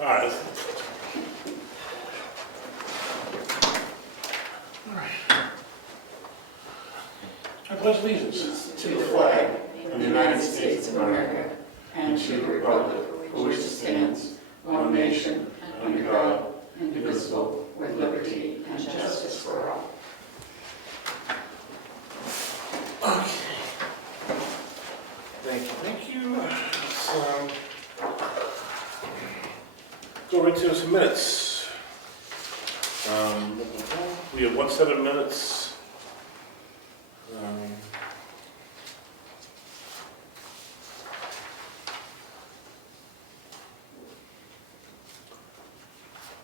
All right. All right. I pledge allegiance to the flag of the United States of America and to the republic for which it stands, one nation, under God, indivisible, with liberty and justice for all. Okay. Thank you. So, go right to some minutes. We have 17 minutes.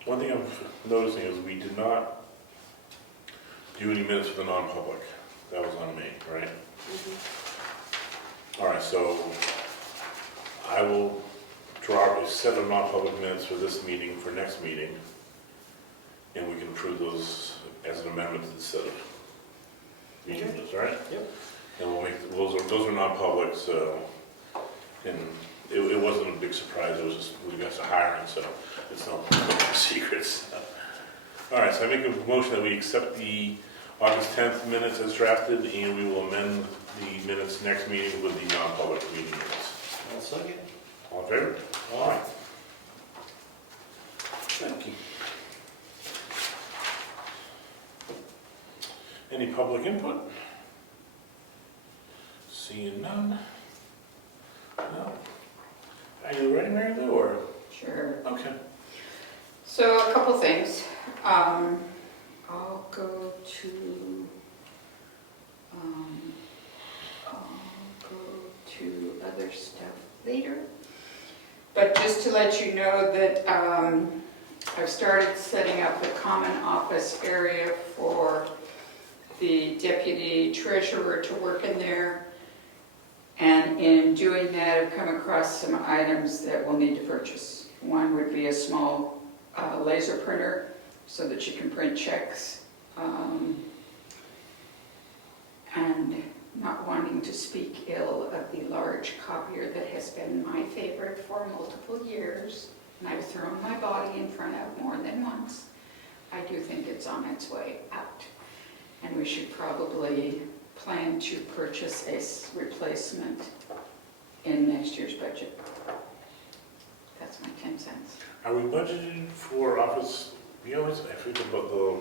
One thing I'm noticing is we did not do any minutes for the non-public. That was on me, right? All right, so I will draw a set of non-public minutes for this meeting, for next meeting, and we can approve those as an amendment to the set of meeting minutes, all right? Yep. And we'll make, those are non-public, so, and it wasn't a big surprise, it was just, we got to hiring, so it's no secrets. All right, so I make a motion that we accept the August 10th minutes as drafted, and we will amend the minutes next meeting with the non-public meeting minutes. I'll second. All in favor? All right. Thank you. Any public input? Seeing none? No? Are you ready, Mary Lou, or? Sure. Okay. So a couple things. I'll go to other stuff later. But just to let you know that I've started setting up a common office area for the deputy treasurer to work in there. And in doing that, I've come across some items that we'll need to purchase. One would be a small laser printer so that you can print checks. And not wanting to speak ill of the large copier that has been my favorite for multiple years, and I've thrown my body in front of more than once, I do think it's on its way out. And we should probably plan to purchase a replacement in next year's budget. That's my 10 cents. Are we budgeted for office? We always, I forget about the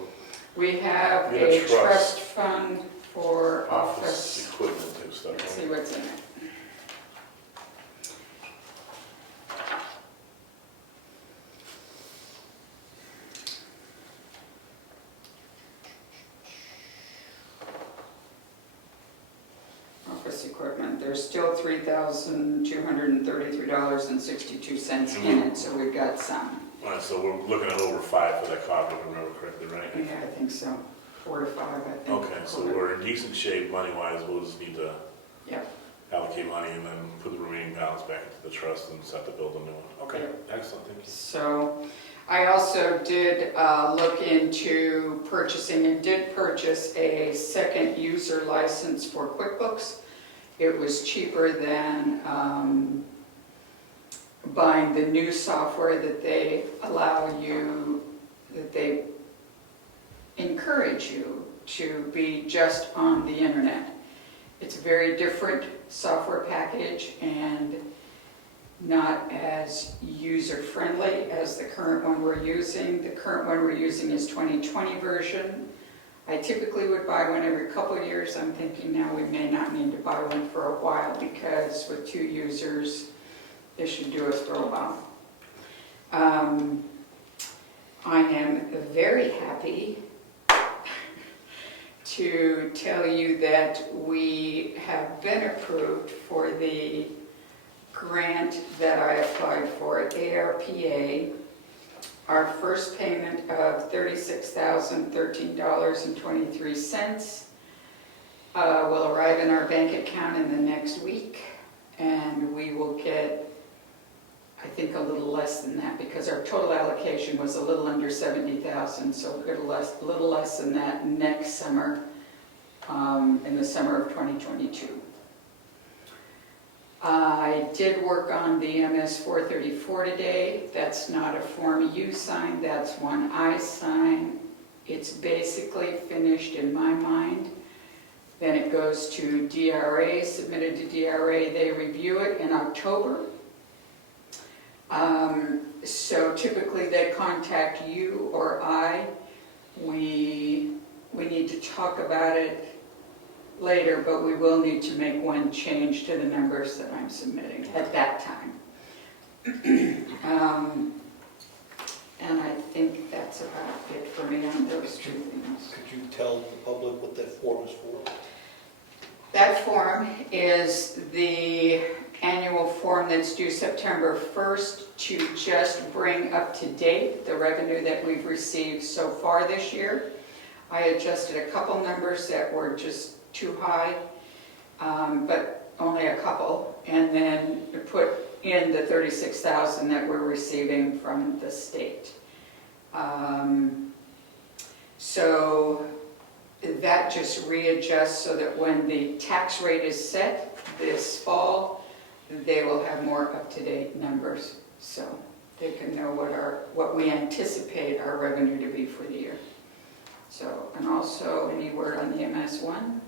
We have We have a a trust fund for office office. equipment type stuff. Let's see what's in it. Office equipment, there's still $3,233.62 in it, so we've got some. All right, so we're looking at over 5 for that copy, if I remember correctly, right? Yeah, I think so. 4 to 5, I think. Okay, so we're in decent shape money-wise, we'll just need to Yep. allocate money and then put the remaining balance back into the trust and set to build a new one. Okay, excellent, thank you. So I also did look into purchasing and did purchase a second user license for QuickBooks. It was cheaper than buying the new software that they allow you, that they encourage you to be just on the internet. It's a very different software package and not as user-friendly as the current one we're using. The current one we're using is 2020 version. I typically would buy one every couple of years. I'm thinking now we may not need to buy one for a while because with 2 users, this should do us for a while. I am very happy to tell you that we have been approved for the grant that I applied for at ARPA. Our first payment of $36,013.23 will arrive in our bank account in the next week, and we will get, I think, a little less than that because our total allocation was a little under $70,000, so we'll get a little less than that next summer, in the summer of 2022. I did work on the MS 434 today. That's not a form you sign, that's one I sign. It's basically finished in my mind. Then it goes to DRA, submitted to DRA. They review it in October. So typically they contact you or I. We need to talk about it later, but we will need to make one change to the numbers that I'm submitting at that time. And I think that's about it for me on those two things. Could you tell the public what that form is for? That form is the annual form that's due September 1st to just bring up to date the revenue that we've received so far this year. I adjusted a couple numbers that were just too high, but only a couple, and then put in the $36,000 that we're receiving from the state. So that just readjusts so that when the tax rate is set this fall, they will have more up-to-date numbers, so they can know what we anticipate our revenue to be for the year. So, and also, any word on the MS1?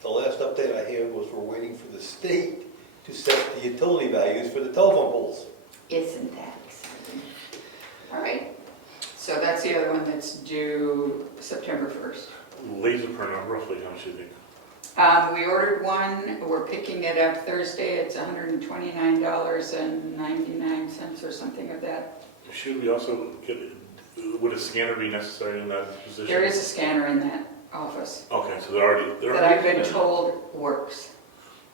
The last update I had was we're waiting for the state to set the utility values for the telephone poles. Isn't that exciting? All right, so that's the other one that's due September 1st. Laser printer, roughly, how much do you think? We ordered one, we're picking it up Thursday, it's $129.99 or something of that. Should we also get, would a scanner be necessary in that position? There is a scanner in that office Okay, so they're that I've been using it. told works.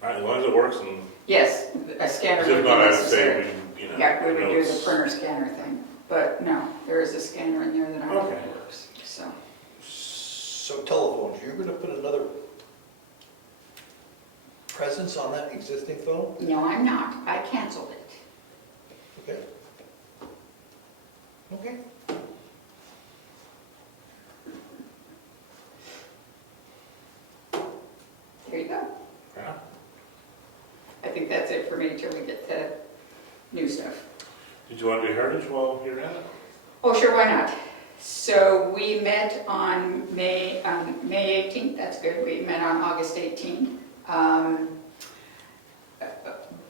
All right, as long as it works and. Yes, a scanner If would be not, I'd necessary. say we, you know. Yeah, we would know do the it's- printer scanner thing, but no, there is a scanner in there that I know Okay. works, so. So telephones, you're going to put another presence on that existing phone? No, I'm not, I canceled it. Okay. Okay. There you go. Yeah. I think that's it for me till we get to new stuff. Did you want to do heritage while you're at it? Oh, sure, why not? So we met on May 18th, that's good, we met on August 18th.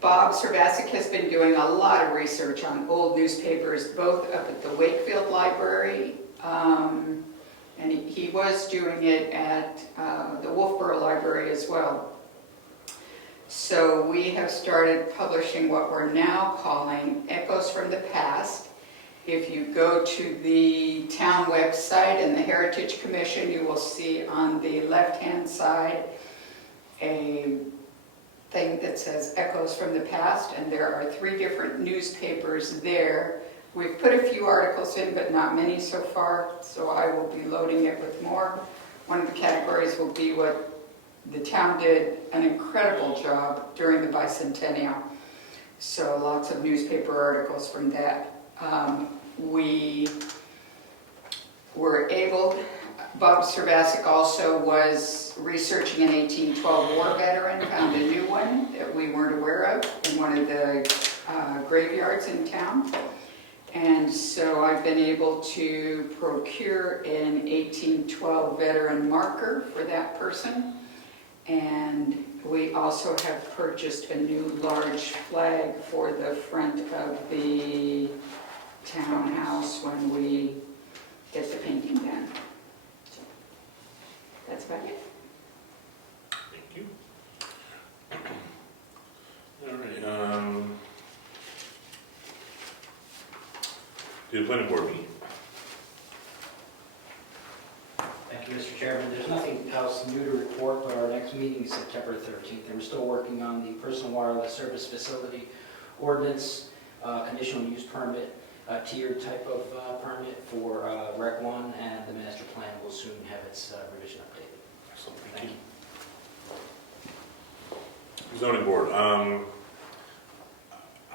Bob Servasic has been doing a lot of research on old newspapers, both up at the Wakefield Library, and he was doing it at the Wolfboro Library as well. So we have started publishing what we're now calling Echoes from the Past. If you go to the town website and the Heritage Commission, you will see on the left-hand side a thing that says Echoes from the Past, and there are 3 different newspapers there. We've put a few articles in, but not many so far, so I will be loading it with more. One of the categories will be what the town did an incredible job during the bicentennial. So lots of newspaper articles from that. We were able, Bob Servasic also was researching an 1812 war veteran, found a new one that we weren't aware of in one of the graveyards in town. And so I've been able to procure an 1812 veteran marker for that person. And we also have purchased a new large flag for the front of the townhouse when we get the painting done. So that's about it. Thank you. All right, do the planning board meeting. Thank you, Mr. Chairman. There's nothing else new to report, but our next meeting is September 13th. And we're still working on the personal wireless service facility ordinance, conditional use permit, tiered type of permit for Rec 1, and the master plan will soon have its revision updated. Excellent, thank you. Zoning board,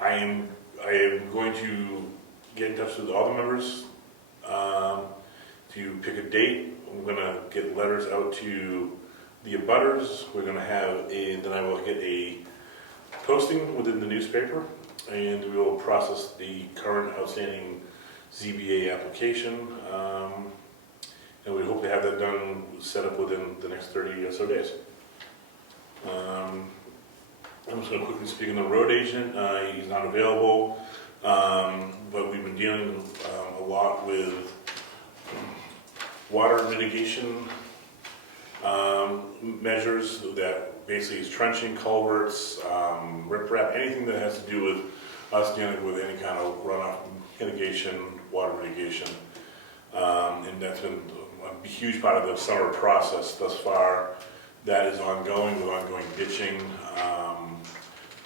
I am going to get in touch with all the members to pick a date. I'm gonna get letters out to the abutters. We're gonna have then I will get a posting within the newspaper, and we will process the current outstanding ZBA application. And we hope to have that done, set up within the next 30 or so days. I'm just going to quickly speak on the road agent. He's not available, but we've been dealing a lot with water mitigation measures that basically is trenching, culverts, riprap, anything that has to do with us dealing with any kind of runoff mitigation, water mitigation. And that's been a huge part of the summer process thus far. That is ongoing with ongoing ditching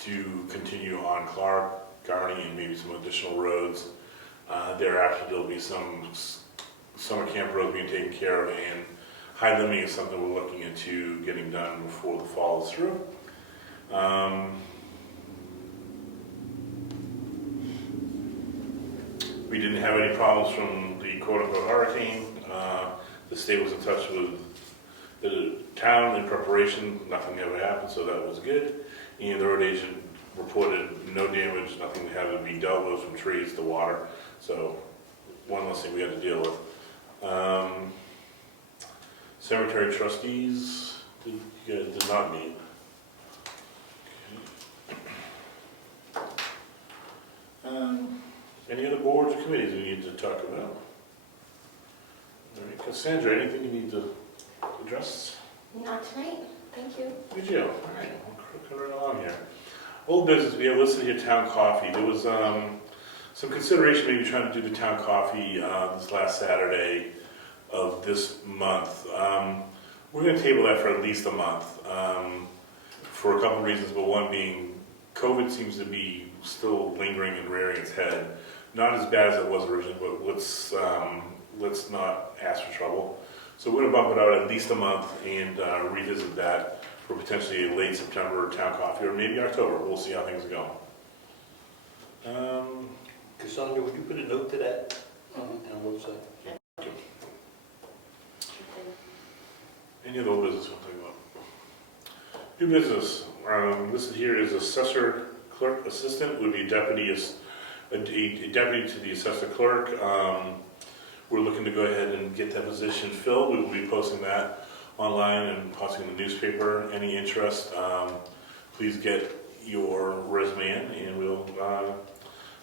to continue on Clark, Garney, and maybe some additional roads. Thereafter, there'll be some summer camp roads being taken care of, and high limiting is something we're looking into getting done before the fall is through. We didn't have any problems from the quote-unquote hurricane. The state was in touch with the town in preparation. Nothing ever happened, so that was good. And the road agent reported no damage, nothing had to be dealt with from trees to water. So one less thing we had to deal with. Cemetery trustees, you guys did not meet. Any other boards or committees we need to talk about? All right, Cassandra, anything you need to address? Not tonight, thank you. Good deal. All right, we'll cut right along here. Old business, we have listed here town coffee. There was some consideration maybe trying to do the town coffee this last Saturday of this month. We're going to table that for at least a month for a couple of reasons, but one being COVID seems to be still lingering and rearing its head. Not as bad as it was originally, but let's not ask for trouble. So we're going to bump it out at least a month and revisit that for potentially a late September town coffee or maybe October. We'll see how things go. Cassandra, would you put a note to that on our website? Any other old business we'll talk about? New business. Listed here is assessor clerk assistant, would be a deputy to the assessor clerk. We're looking to go ahead and get that position filled. We will be posting that online and posting in the newspaper. Any interest, please get your resume in, and we'll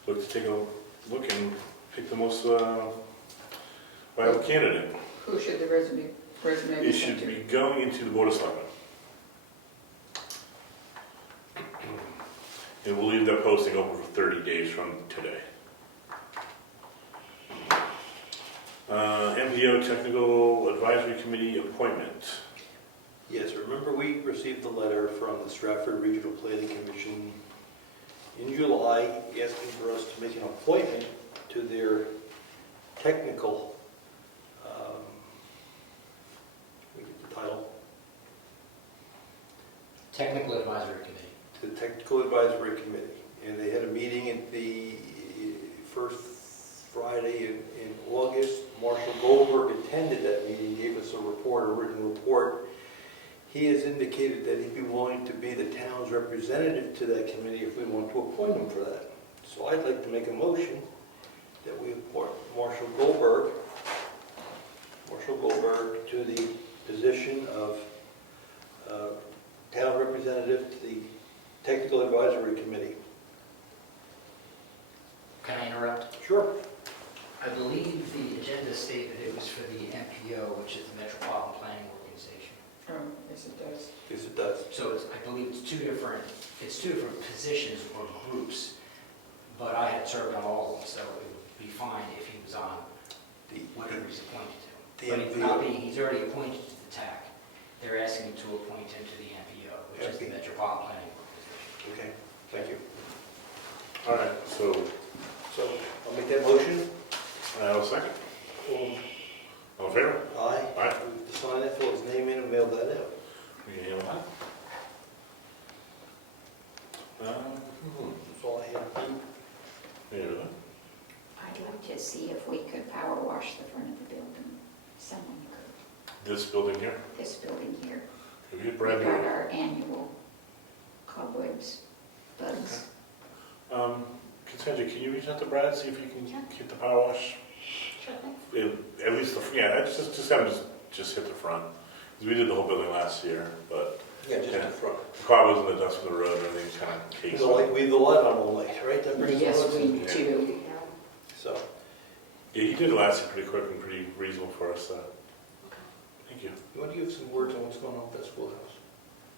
look to take a look and pick the most viable candidate. Who should the resume It be should sent to? be going into the Board of Selectmen. And we'll leave that posting open for 30 days from today. MPO Technical Advisory Committee appointment. Yes, remember we received a letter from the Stratford Regional Planning Commission in July asking for us to make an appointment to their technical, we get the title, Technical Advisory Committee. the Technical Advisory Committee. And they had a meeting at the first Friday in August. Marshall Goldberg attended that meeting, gave us a written report. He has indicated that he'd be willing to be the town's representative to that committee if we want to appoint him for that. So I'd like to make a motion that we appoint Marshall Goldberg to the position of town representative to the Technical Advisory Committee. Can I interrupt? Sure. I believe the agenda stated it was for the MPO, which is the Metropolitan Planning Organization. Oh, yes, it does. Yes, it does. So I believe it's two different positions or groups, but I had served on all of them, so it would be fine if he was on whatever he's appointed to. But he's not being, he's already appointed to the TAC. They're asking to appoint him to the MPO, which is the Metropolitan Planning Organization. Okay, thank you. All right, so I'll make that motion. I'll second. All in favor? Aye. Aye. To sign that, fill his name in and mail that out. We can handle that. That's all I have. Any other? I'd like to see if we could power wash the front of the building. Someone could. This building here? This building here. Have you We Brad? got our annual cobwebs bugs. Cassandra, can you reach out to Brad, see if you can get the power wash? Sure thing. At least just have him just hit the front. 'Cause we did the whole building last year, but Yeah, just in front. the car was in the dust from the road and everything kind of We caked. leave the light on all night, right? That brings the Yes, bugs we in. do. So, Yeah, he did it last year pretty quick and pretty reasonable for us, thank you. you want to give some words on what's going on with that schoolhouse?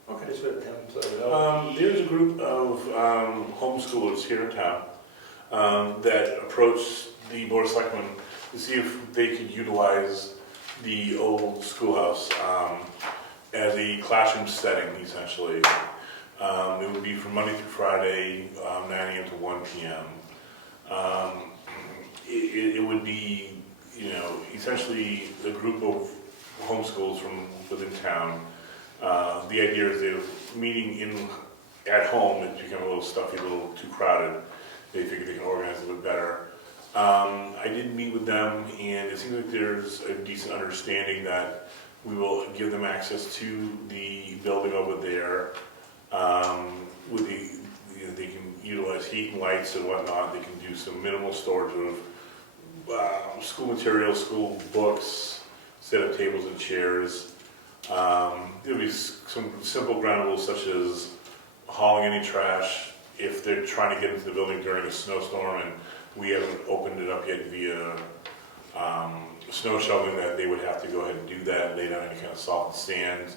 Okay. Just for the town, so, There's a group of homeschoolers here in town that approached the Board of Selectmen to see if they could utilize the old schoolhouse as a classroom setting, essentially. It would be from Monday through Friday, 9 a.m. to 1 p.m. It would be, essentially a group of homeschools from within town. The idea is they're meeting at home, it's become a little stuffy, a little too crowded. They figure they can organize it a bit better. I did meet with them, and it seems like there's a decent understanding that we will give them access to the building over there. With they can utilize heat and lights and whatnot. They can do some minimal storage of school materials, school books, set up tables and chairs. There'll be some simple ground rules such as hauling any trash if they're trying to get into the building during a snowstorm and we haven't opened it up yet via snow shoveling, that they would have to go ahead and do that, lay down any kind of salt and sand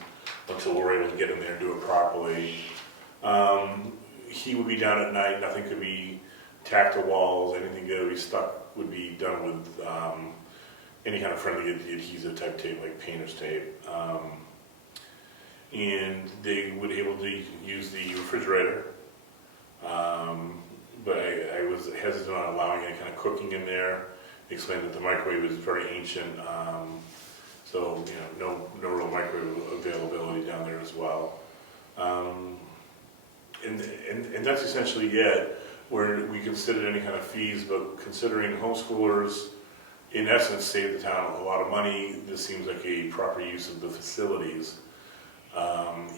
until we're able to get in there and do it properly. He would be down at night, nothing could be tacked to walls, anything that would be stuck would be done with any kind of friendly adhesive type tape, like painter's tape. And they would be able to use the refrigerator. But I was hesitant on allowing any kind of cooking in there. They explained that the microwave is very ancient, so no real microwave availability down there as well. And that's essentially it, where we considered any kind of fees, but considering homeschoolers, in essence, save the town a lot of money, this seems like a proper use of the facilities.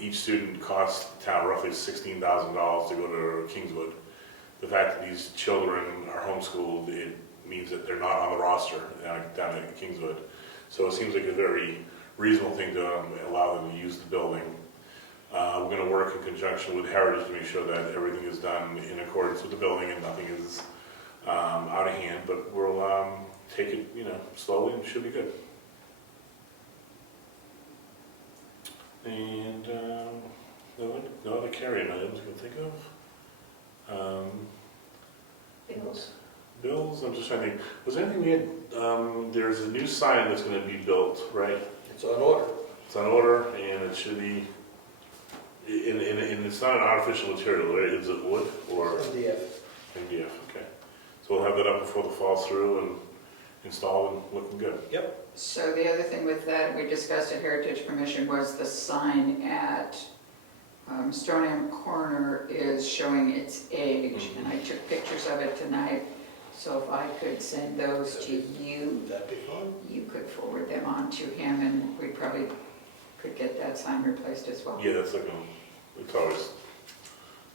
Each student costs the town roughly $16,000 to go to Kingswood. The fact that these children are homeschooled, it means that they're not on the roster down at Kingswood. So it seems like a very reasonable thing to allow them to use the building. We're going to work in conjunction with Heritage to make sure that everything is done in accordance with the building and nothing is out of hand, but we'll take it, slowly and should be good. And no other carry-on items I can think of. Bills. Bills, I'm just trying to think, was there anything we had, there's a new sign that's going to be built, right? it's on order. It's on order, and it should be, and it's not an artificial material, right? Is it wood or MDF. MDF? Okay. So we'll have that up before the fall's through and installed and looking good. Yep. So the other thing with that, we discussed at Heritage Commission, was the sign at Stoneham Corner is showing its age, and I took pictures of it tonight. So if I could send those to you, Would that be fun? you could forward them on to him, and we probably could get that sign replaced as well. Yeah, that's looking, it's always,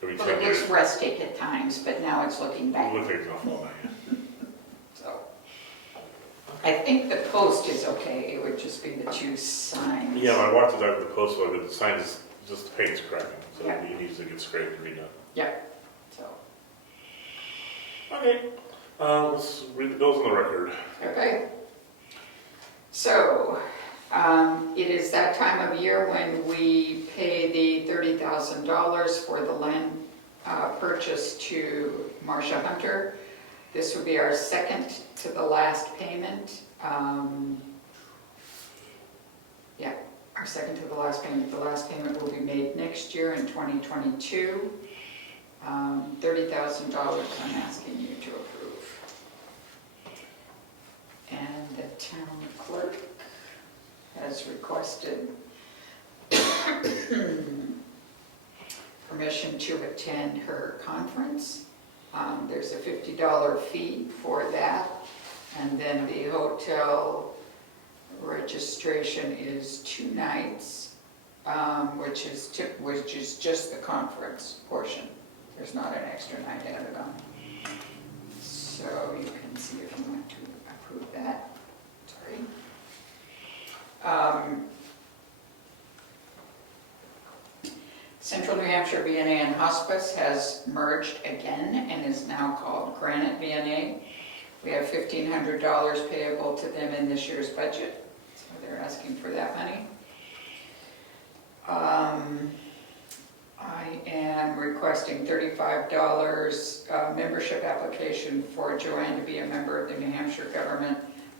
every Well, 10 it years. looks rustic at times, but now it's looking It back. looks like it's gonna fall down, yeah. So I think the post is okay, it would just be the two signs. Yeah, when I walked the dog with the post, but the sign is just the paint's cracking, so Yeah. it needs to get scraped and redone. Yeah, so, Okay, let's read the bills on the record. okay. So, it is that time of year when we pay the $30,000 for the land purchase to Marcia Hunter. This would be our second to the last payment. Yeah, our second to the last payment. The last payment will be made next year in 2022. $30,000 I'm asking you to approve. And the town clerk has requested permission to attend her conference. There's a $50 fee for that, and then the hotel registration is 2 nights, which is just the conference portion. There's not an extra night added on. So you can see if you want to approve that. Sorry. Central New Hampshire VNA and Hospice has merged again and is now called Granite VNA. We have $1,500 payable to them in this year's budget, so they're asking for that money. I am requesting $35 membership application for Joanne to be a member of the New Hampshire Government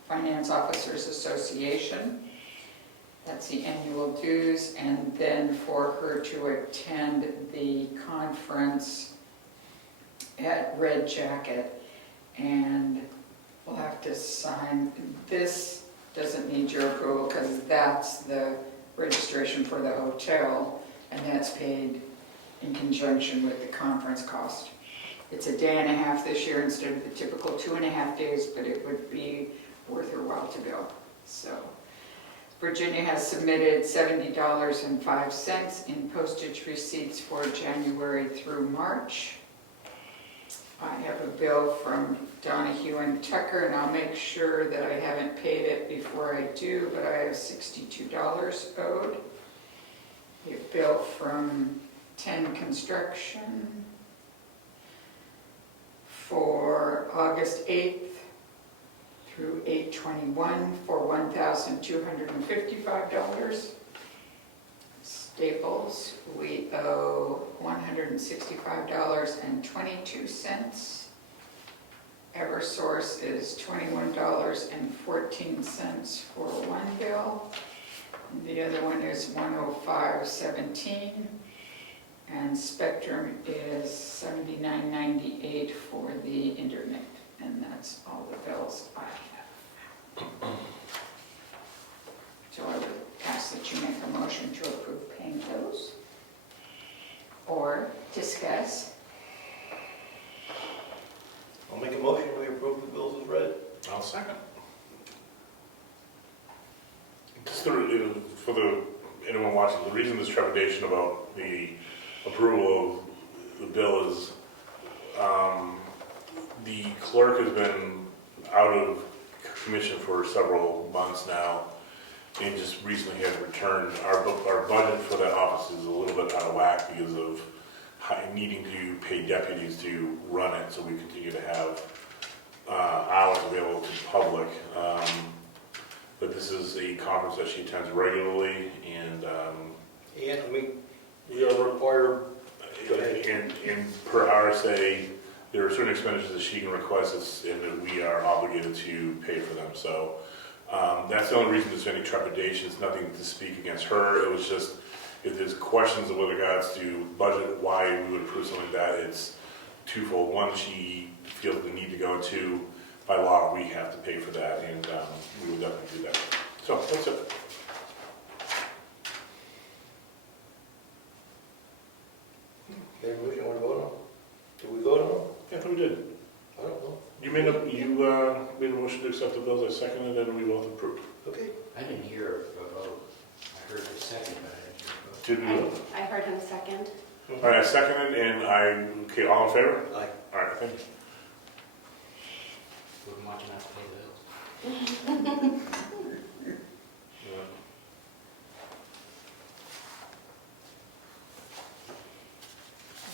Finance Officers Association. That's the annual dues, and then for her to attend the conference at Red Jacket. And we'll have to sign, this doesn't need your approval because that's the registration for the hotel, and that's paid in conjunction with the conference cost. It's a day and a half this year instead of the typical 2.5 days, but it would be worth her while to go. So Virginia has submitted $70.05 in postage receipts for January through March. I have a bill from Donahue and Tucker, and I'll make sure that I haven't paid it before I do, but I have $62 owed. A bill from 10 Construction for August 8th through 8/21 for $1,255. Staples, we owe $165.22. Eversource is $21.14 for one bill. And the other one is $105.17. And Spectrum is $79.98 for the internet. And that's all the bills I have. So I would ask that you make a motion to approve paying those or discuss. I'll make a motion we approve the bills as read. I'll second. Just for anyone watching, the reason there's trepidation about the approval of the bill is the clerk has been out of commission for several months now, and just recently had returned. Our budget for that office is a little bit out of whack because of needing to pay deputies to run it, so we continue to have hours available to the public. But this is a conference that she attends regularly, and we are required, and per RSA, there are certain expenditures that she can request, and that we are obligated to pay for them. So that's the only reason there's any trepidation. It's nothing to speak against her. It was just, if there's questions with regards to budget, why we would approve something like that, it's twofold. One, she feels the need to go. Two, by law, we have to pay for that, and we would definitely do that. So that's it. okay, motion you want to vote on? Did we vote on them? Yeah, I thought we did. I don't know. You made a motion to accept the bills. I seconded it, and we both approved. Okay. I didn't hear a vote. I heard a second, but I didn't hear a vote. Did we vote? I heard him second. All right, I seconded, and okay, all in favor? Aye. All right, thank you. Wouldn't want you not to pay the bills.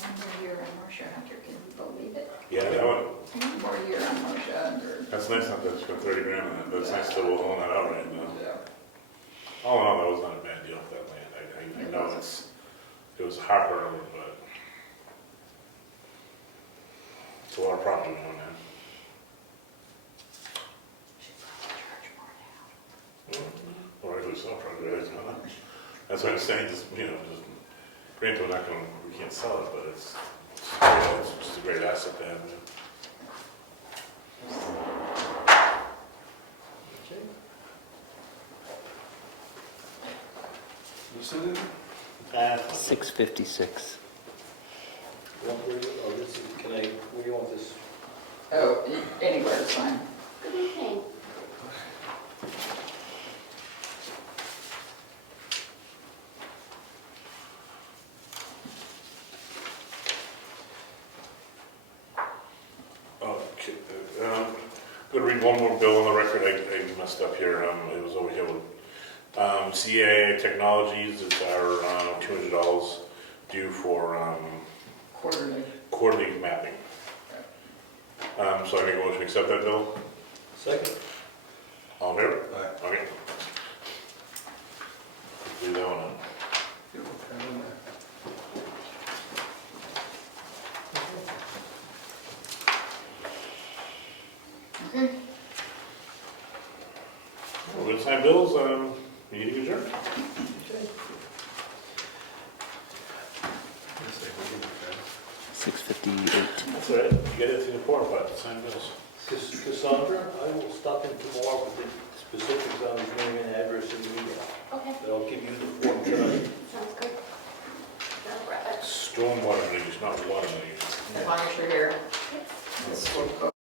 One more year on Marcia Hunter, can you believe it? Yeah, that one, One more year on Marcia Hunter. that's nice not to spend 30 grand on that, but it's nice to own that outright. Yeah. All in all, that was not a bad deal for that land. I know it was heartburn, but it's a lot of property on that. Should probably charge more now. Or rightly so, probably is. That's what I'm saying, just granted, we can't sell it, but it's just a great asset to have. Okay. You see it? 6:56. Oh, this is, can I, where do you want this? Oh, anywhere is fine. Good evening. read one more bill on the record. I messed up here. It was over here with CAA Technologies. It's our $200 due for quarterly mapping. So I make a motion to accept that bill. Second? All in favor? Aye. Okay. Leave that one on. Okay. We're gonna sign bills. Meeting adjourned. Okay. Yes, they will. 6:58. That's all right. You get it to the report, but sign bills. Cassandra, I will stop in tomorrow with the specifics on his name and address in the email. Okay, But I'll give you the form tonight. sounds good. I'll grab it. Stormwater measures, not water measures. As long as you're here. Yes. This will go